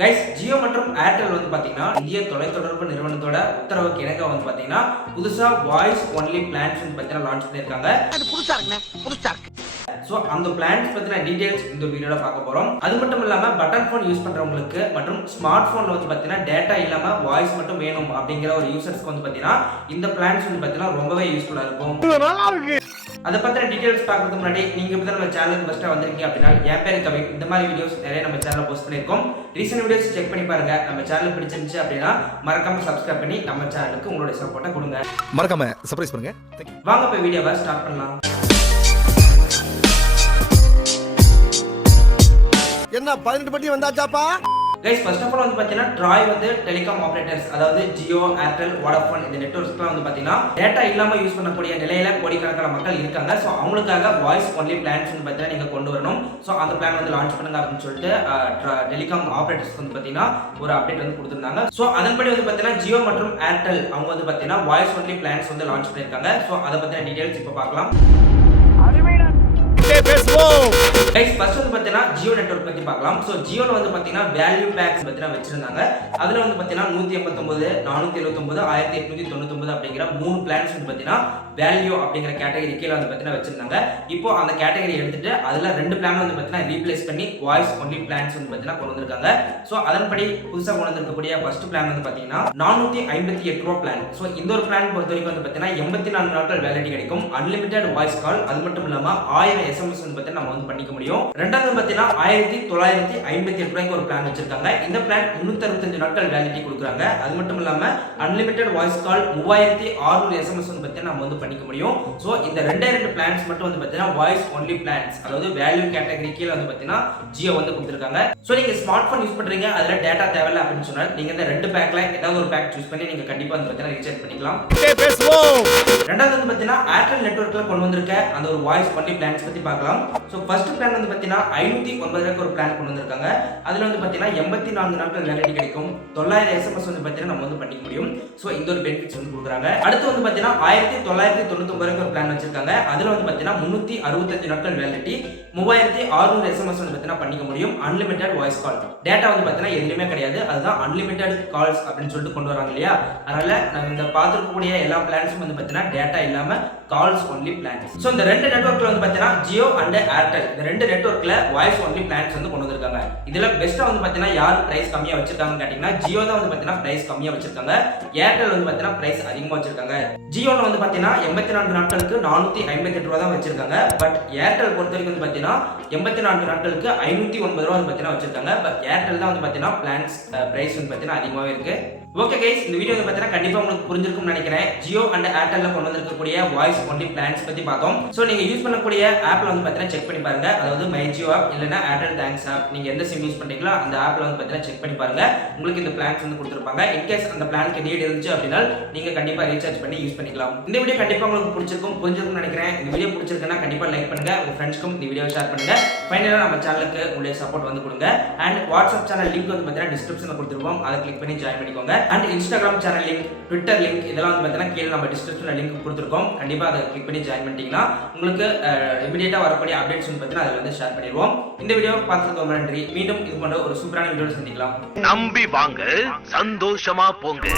Guys, Jio மற்றும் Airtel வந்து பாத்தீங்கன்னா இந்திய தொலைத்தொடர்பு நிறுவனத்தோட உத்தரவுக்கு இணங்க வந்து பாத்தீங்கன்னா புதுசா வாய்ஸ் ஒன்லி பிளான்ஸ் வந்து பாத்தீங்கன்னா லான்ச் பண்ணிருக்காங்க. சோ அந்த பிளான்ஸ் பத்தின டீடைல்ஸ் இந்த வீடியோல பார்க்க போறோம். அது மட்டும் இல்லாம பட்டன் போன் யூஸ் பண்றவங்களுக்கு மற்றும் ஸ்மார்ட் போன்ல வந்து பாத்தீங்கன்னா டேட்டா இல்லாம வாய்ஸ் மட்டும் வேணும் அப்படிங்கிற ஒரு யூசர்ஸ்க்கு வந்து பாத்தீங்கன்னா இந்த பிளான்ஸ் வந்து பாத்தீங்கன்னா ரொம்பவே யூஸ்ஃபுல்லா இருக்கும். அதை பத்தின டீடைல்ஸ் பார்க்கறதுக்கு முன்னாடி நீங்க இப்ப நம்ம சேனலுக்கு ஃபர்ஸ்டா வந்திருக்கீங்க அப்படின்னா என் பேரு கவின். இந்த மாதிரி வீடியோஸ் நிறைய நம்ம சேனல்ல போஸ்ட் பண்ணிருக்கோம். ரீசன்ட் வீடியோஸ் செக் பண்ணி பாருங்க. நம்ம சேனல் பிடிச்சிருந்துச்சு அப்படின்னா மறக்காம சப்ஸ்கிரைப் பண்ணி நம்ம சேனலுக்கு உங்களுடைய சப்போர்ட்டை கொடுங்க. மறக்காம சர்ப்ரைஸ் பண்ணுங்க. வாங்க போய் வீடியோவை ஸ்டார்ட் பண்ணலாம். என்ன 18 பட்டி வந்தாச்சாப்பா? கைஸ், ஃபர்ஸ்ட் ஆஃப் ஆல் வந்து பாத்தீங்கன்னா ட்ராய் வந்து டெலிகாம் ஆபரேட்டர்ஸ், அதாவது ஜியோ, ஏர்டெல், வோடாஃபோன் இந்த நெட்வொர்க்ஸ்லாம் வந்து பாத்தீங்கன்னா டேட்டா இல்லாம யூஸ் பண்ணக்கூடிய நிலையில கோடிக்கணக்கான மக்கள் இருக்காங்க. ஸோ அவங்களுக்காக வாய்ஸ் ஒன்லி பிளான்ஸ் வந்து பாத்தீங்கன்னா நீங்க கொண்டு வரணும். ஸோ அந்த பிளான் வந்து லான்ச் பண்ணுங்க அப்படின்னு சொல்லிட்டு டெலிகாம் ஆபரேட்டர்ஸ் வந்து பாத்தீங்கன்னா ஒரு அப்டேட் வந்து கொடுத்திருந்தாங்க. ஸோ அதன்படி வந்து பாத்தீங்கன்னா ஜியோ மற்றும் ஏர்டெல் அவங்க வந்து பாத்தீங்கன்னா வாய்ஸ் ஒன்லி பிளான்ஸ் வந்து லான்ச் பண்ணிருக்காங்க. ஸோ அதை பத்தின டீடைல்ஸ் இப்போ பார்க்கலாம். கைஸ், ஃபர்ஸ்ட் வந்து பாத்தீங்கன்னா ஜியோ நெட்வொர்க் பத்தி பார்க்கலாம். சோ ஜியோல வந்து பாத்தீங்கன்னா வேல்யூ பேக்ஸ் பத்தினா வச்சிருந்தாங்க. அதுல வந்து பாத்தீங்கன்னா 189, 479, 1899 அப்படிங்கிற மூணு பிளான்ஸ் வந்து பாத்தீங்கன்னா வேல்யூ அப்படிங்கிற கேட்டகரி கீழ வந்து பாத்தீங்கன்னா வச்சிருந்தாங்க. இப்போ அந்த கேட்டகரி எடுத்துட்டு அதுல ரெண்டு பிளான் வந்து பாத்தீங்கன்னா ரீப்ளேஸ் பண்ணி வாய்ஸ் ஒன்லி பிளான்ஸ் வந்து பாத்தீங்கன்னா கொண்டு வந்திருக்காங்க. சோ அதன்படி புதுசா கொண்டு வந்திருக்கக்கூடிய ஃபர்ஸ்ட் பிளான் வந்து பாத்தீங்கன்னா 458 ரூபாய் பிளான். சோ இந்த ஒரு பிளான் பொறுத்த வரைக்கும் வந்து பாத்தீங்கன்னா 84 நாட்கள் வேலிடிட்டி கிடைக்கும், அன்லிமிட்டெட் வாய்ஸ் கால், அது மட்டும் இல்லாம 1000 SMS வந்து பாத்தீங்கன்னா நம்ம வந்து பண்ணிக்க முடியும். ரெண்டாவது பாத்தீங்கன்னா 1958 ரூபாய்க்கு ஒரு பிளான் வச்சிருக்காங்க. இந்த பிளான் 365 நாட்கள் வேலிடிட்டி கொடுக்குறாங்க. அது மட்டும் இல்லாம அன்லிமிட்டெட் வாய்ஸ் கால் 3600 SMS வந்து பாத்தீங்கன்னா நம்ம வந்து பண்ணிக்க முடியும். சோ இந்த ரெண்டு பிளான்ஸ் மட்டும் வந்து பாத்தீங்கன்னா வாய்ஸ் ஒன்லி பிளான்ஸ், அதாவது வேல்யூ கேட்டகரி கீழ வந்து பாத்தீங்கன்னா ஜியோ வந்து கொடுத்திருக்காங்க. சோ நீங்க ஸ்மார்ட் போன் யூஸ் பண்றீங்க, அதுல டேட்டா தேவையில்லை அப்படின்னு சொன்னா நீங்க இந்த ரெண்டு பேக்ல ஏதாவது ஒரு பேக் சூஸ் பண்ணி நீங்க கண்டிப்பா வந்து பாத்தீங்கன்னா ரீசார்ஜ் பண்ணிக்கலாம். ரெண்டாவது வந்து பாத்தீங்கன்னா ஏர்டெல் நெட்வொர்க்ல கொண்டு வந்திருக்க அந்த ஒரு வாய்ஸ் ஒன்லி பிளான்ஸ் பத்தி பார்க்கலாம். சோ ஃபர்ஸ்ட் பிளான் வந்து பாத்தீங்கன்னா 509 ரூபாய்க்கு ஒரு பிளான் கொண்டு வந்திருக்காங்க. அதுல வந்து பாத்தீங்கன்னா 84 நாட்கள் வேலிடிட்டி கிடைக்கும், 900 SMS வந்து பாத்தீங்கன்னா நம்ம வந்து பண்ணிக்க முடியும். சோ இந்த ஒரு பெனிஃபிட்ஸ் வந்து கொடுக்குறாங்க. அடுத்து வந்து பாத்தீங்கன்னா 1999 ரூபாய்க்கு ஒரு பிளான் வச்சிருக்காங்க. அதுல வந்து பாத்தீங்கன்னா 365 நாட்கள் வேலிடிட்டி, 3600 SMS வந்து பாத்தீங்கன்னா பண்ணிக்க முடியும், அன்லிமிட்டெட் வாய்ஸ் கால். டேட்டா வந்து பாத்தீங்கன்னா எதுலயுமே கிடையாது, அதுதான் அன்லிமிட்டெட் கால்ஸ் அப்படின்னு சொல்லிட்டு கொண்டு வராங்க இல்லையா. அதனால நம்ம இந்த பார்த்துக்கூடிய எல்லா பிளான்ஸும் வந்து பாத்தீங்கன்னா டேட்டா இல்லாம கால்ஸ் ஒன்லி பிளான்ஸ். சோ இந்த ரெண்டு நெட்வொர்க்ல வந்து பாத்தீங்கன்னா ஜியோ அண்ட் ஏர்டெல் இந்த ரெண்டு நெட்வொர்க்ல வாய்ஸ் ஒன்லி பிளான்ஸ் வந்து கொண்டு வந்திருக்காங்க. இதுல பெஸ்டா வந்து பாத்தீங்கன்னா யார் பிரைஸ் கம்மியா வச்சிருக்காங்கன்னு கேட்டீங்கன்னா ஜியோ தான் வந்து பாத்தீங்கன்னா பிரைஸ் கம்மியா வச்சிருக்காங்க. ஏர்டெல் வந்து பாத்தீங்கன்னா பிரைஸ் அதிகமா வச்சிருக்காங்க. ஜியோல வந்து பாத்தீங்கன்னா 84 நாட்களுக்கு 458 ரூபாய் தான் வச்சிருக்காங்க. பட் ஏர்டெல் பொறுத்த வரைக்கும் வந்து பாத்தீங்கன்னா 84 நாட்களுக்கு 509 ரூபாய் வந்து பாத்தீங்கன்னா வச்சிருக்காங்க. பட் ஏர்டெல் தான் வந்து பாத்தீங்கன்னா பிளான்ஸ் பிரைஸ் வந்து பாத்தீங்கன்னா அதிகமாவே இருக்கு. ஓகே கைஸ், இந்த வீடியோ வந்து பாத்தீங்கன்னா கண்டிப்பா உங்களுக்கு புரிஞ்சிருக்கும்னு நினைக்கிறேன். ஜியோ அண்ட் ஏர்டெல்ல கொண்டு வந்திருக்கக்கூடிய வாய்ஸ் ஒன்லி பிளான்ஸ் பத்தி பார்த்தோம். சோ நீங்க யூஸ் பண்ணக்கூடிய ஆப்ல வந்து பாத்தீங்கன்னா செக் பண்ணி பாருங்க. அதாவது மை ஜியோ ஆப் இல்லனா ஏர்டெல் தேங்க்ஸ் ஆப், நீங்க எந்த சிம் யூஸ் பண்றீங்களோ அந்த ஆப்ல வந்து பாத்தீங்கன்னா செக் பண்ணி பாருங்க. உங்களுக்கு இந்த பிளான்ஸ் வந்து கொடுத்திருப்பாங்க. இன் கேஸ் அந்த பிளானுக்கு நீட் இருந்துச்சு அப்படினா நீங்க கண்டிப்பா ரீசார்ஜ் பண்ணி யூஸ் பண்ணிக்கலாம். இந்த வீடியோ கண்டிப்பா உங்களுக்கு புரிஞ்சிருக்கும்னு நினைக்கிறேன். இந்த வீடியோ பிடிச்சிருக்குன்னா கண்டிப்பா லைக் பண்ணுங்க, உங்க ஃப்ரெண்ட்ஸ்க்கும் இந்த வீடியோவை ஷேர் பண்ணுங்க. ஃபைனலா நம்ம சேனலுக்கு உங்களுடைய சப்போர்ட் வந்து கொடுங்க. அண்ட் வாட்ஸ்அப் சேனல் லிங்க் வந்து பாத்தீங்கன்னா டிஸ்கிரிப்ஷன்ல கொடுத்திருப்போம், அதை கிளிக் பண்ணி ஜாயின் பண்ணிக்கோங்க. And Instagram channel link, Twitter link இதெல்லாம் வந்து பாத்தீங்கன்னா கீழ நம்ம டிஸ்கிரிப்ஷன்ல லிங்க் கொடுத்திருக்கோம். கண்டிப்பா அதை கிளிக் பண்ணி ஜாயின் பண்ணிட்டீங்கன்னா உங்களுக்கு இமிடியேட்டா வரக்கூடிய அப்டேட்ஸ் வந்து பாத்தீங்கன்னா அதுல வந்து ஷேர் பண்ணிடுவோம். இந்த வீடியோ பார்த்ததுக்கு ரொம்ப நன்றி. மீண்டும் இது போன்ற ஒரு சூப்பரான வீடியோல சந்திக்கலாம். நம்பி வாங்க, சந்தோஷமா போங்க.